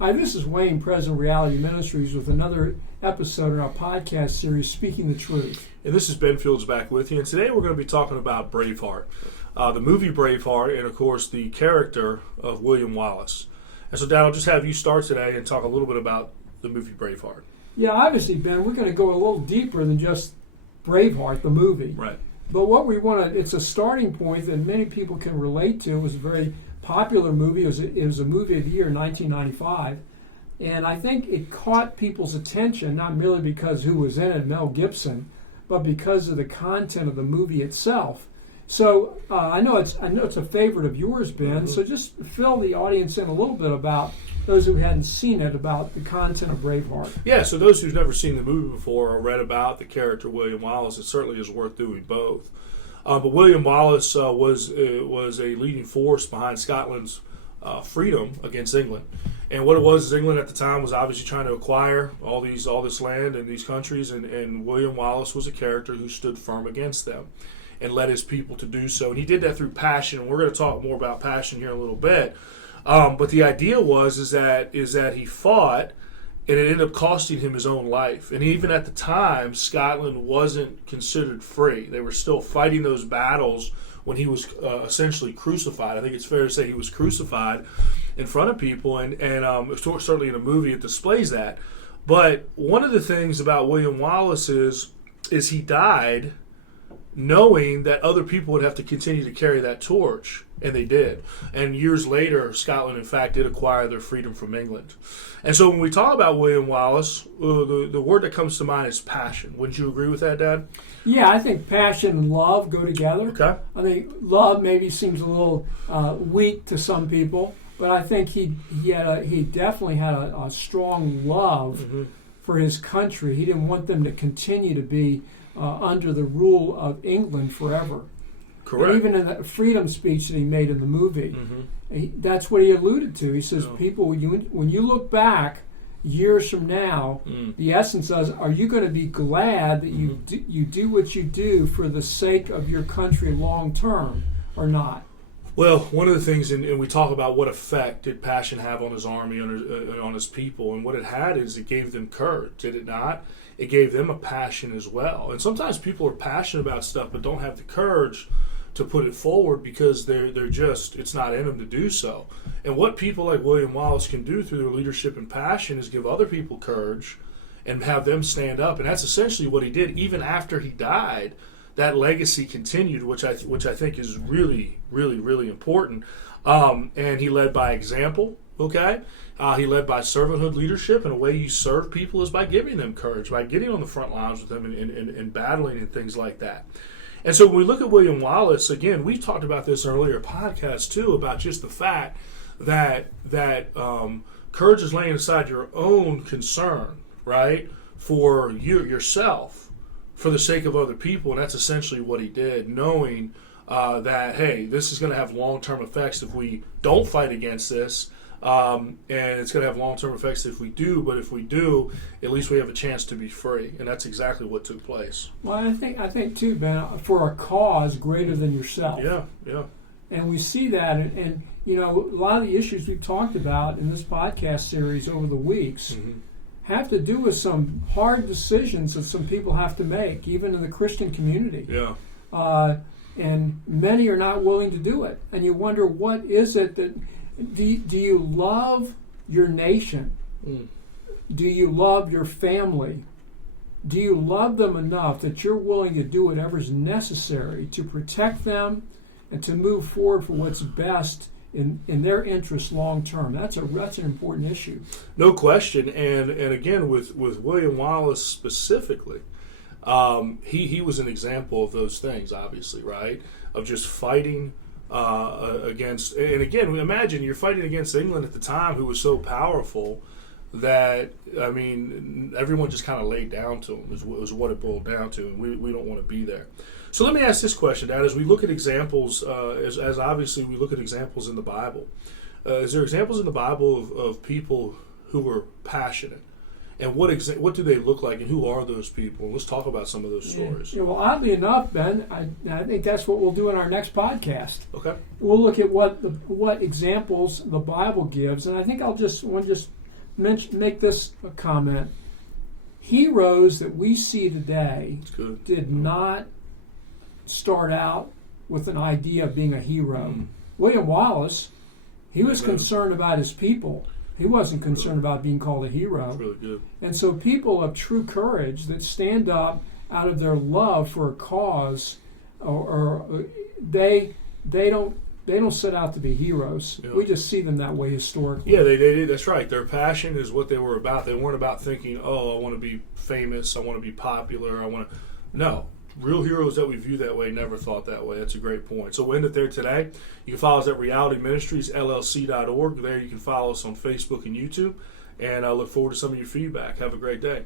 Hi, this is Wayne, President of Reality Ministries, with another episode in our podcast series, Speaking the Truth. And this is Ben Fields back with you. And today we're going to be talking about Braveheart, the movie Braveheart, and of course the character of William Wallace. And so, Dad, I'll just have you start today and talk a little bit about the movie Braveheart. Yeah, obviously, Ben, we're going to go a little deeper than just Braveheart, the movie. Right. But what we want to, it's a starting point that many people can relate to. It was a very popular movie. It was a movie of the year 1995. And I think it caught people's attention, not merely because who was in it, Mel Gibson, but because of the content of the movie itself. So I know it's a favorite of yours, Ben. Mm-hmm. So just fill the audience in a little bit about those who hadn't seen it, about the content of Braveheart. Yeah, so those who've never seen the movie before or read about the character William Wallace, it certainly is worth doing both. But William Wallace was a leading force behind Scotland's freedom against England. And what it was is England at the time was obviously trying to acquire all this land and these countries, and William Wallace was a character who stood firm against them and led his people to do so. And he did that through passion, and we're going to talk more about passion here in a little bit. But the idea is that he fought, and it ended up costing him his own life. And even at the time, Scotland wasn't considered free. They were still fighting those battles when he was essentially crucified. I think it's fair to say he was crucified in front of people, and certainly in a movie it displays that. But one of the things about William Wallace is he died knowing that other people would have to continue to carry that torch, and they did. And years later, Scotland, in fact, did acquire their freedom from England. And so when we talk about William Wallace, the word that comes to mind is passion. Wouldn't you agree with that, Dad? Yeah, I think passion and love go together. Okay. I think love maybe seems a little weak to some people, but I think he definitely had a strong love for his country. He didn't want them to continue to be under the rule of England forever. Correct. And even in the freedom speech that he made in the movie, that's what he alluded to. He says, people, when you look back years from now, the essence is, are you going to be glad that you do what you do for the sake of your country long term or not? Well, one of the things, and we talk about what effect did passion have on his army, on his people, and what it had is it gave them courage, did it not? It gave them a passion as well. And sometimes people are passionate about stuff but don't have the courage to put it forward because they're just, it's not in them to do so. And what people like William Wallace can do through their leadership and passion is give other people courage and have them stand up. And that's essentially what he did. Even after he died, that legacy continued, which I think is really, really, really important. And he led by example, okay? He led by servanthood leadership, and a way you serve people is by giving them courage, by getting on the front lines with them and battling and things like that. And so when we look at William Wallace, again, we've talked about this in earlier podcasts too, about just the fact that courage is laying aside your own concern, right, for yourself, for the sake of other people, and that's essentially what he did, knowing that, hey, this is going to have long-term effects if we don't fight against this, and it's going to have long-term effects if we do, but if we do, at least we have a chance to be free, and that's exactly what took place. Well, I think too, Ben, for a cause greater than yourself. Yeah. And we see that, and you know, a lot of the issues we've talked about in this podcast series over the weeks have to do with some hard decisions that some people have to make, even in the Christian community. Yeah. And many are not willing to do it. And you wonder, what is it that... Do you love your nation? Do you love your family? Do you love them enough that you're willing to do whatever's necessary to protect them and to move forward for what's best in their interests long term? That's an important issue. No question. And again, with William Wallace specifically, he was an example of those things, obviously, right? Of just fighting against, and again, imagine you're fighting against England at the time, who was so powerful that, I mean, everyone just kind of laid down to him, is what it boiled down to, and we don't want to be there. So let me ask this question, Dad, as we look at examples, as obviously we look at examples in the Bible, is there examples in the Bible of people who were passionate? And what do they look like, and who are those people? Let's talk about some of those stories. Yeah, well, oddly enough, Ben, I think that's what we'll do in our next podcast. Okay. We'll look at what examples the Bible gives, and I think I'll just make this comment. Heroes that we see today did not start out with an idea of being a hero. William Wallace, he was concerned about his people. He wasn't concerned about being called a hero. That's really good. And so people of true courage that stand up out of their love for a cause, or they don't set out to be heroes. Yeah. We just see them that way historically. Yeah, they that's right. Their passion is what they were about. They weren't about thinking, oh, I want to be famous, I want to be popular, I want to... No. Real heroes that we view that way never thought that way. That's a great point. So we'll end it there today. You can follow us at realityministriesllc.org. There you can follow us on Facebook and YouTube. And I look forward to some of your feedback. Have a great day.